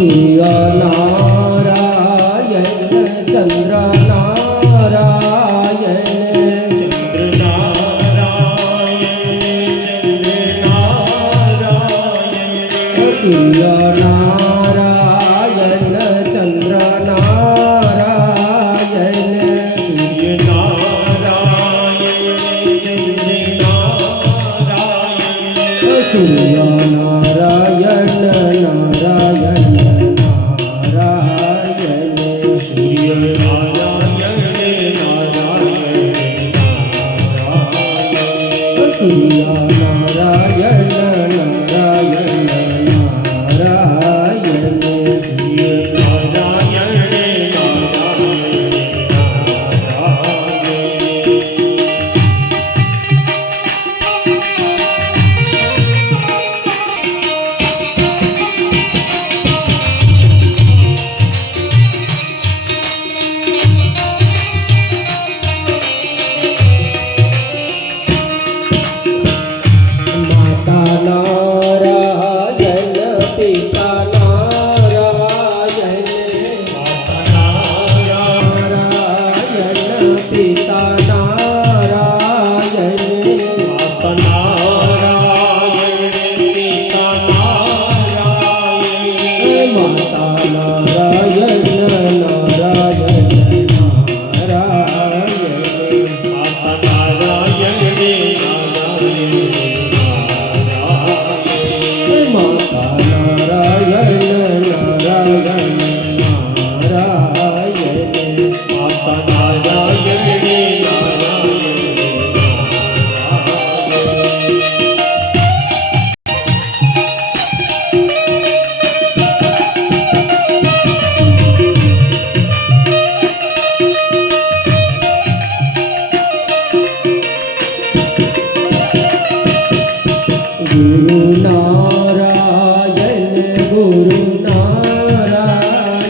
Surya Narayan Chandra Narayan Surya Narayan Chandra Narayan Surya Narayan Narayan Narayan Narayan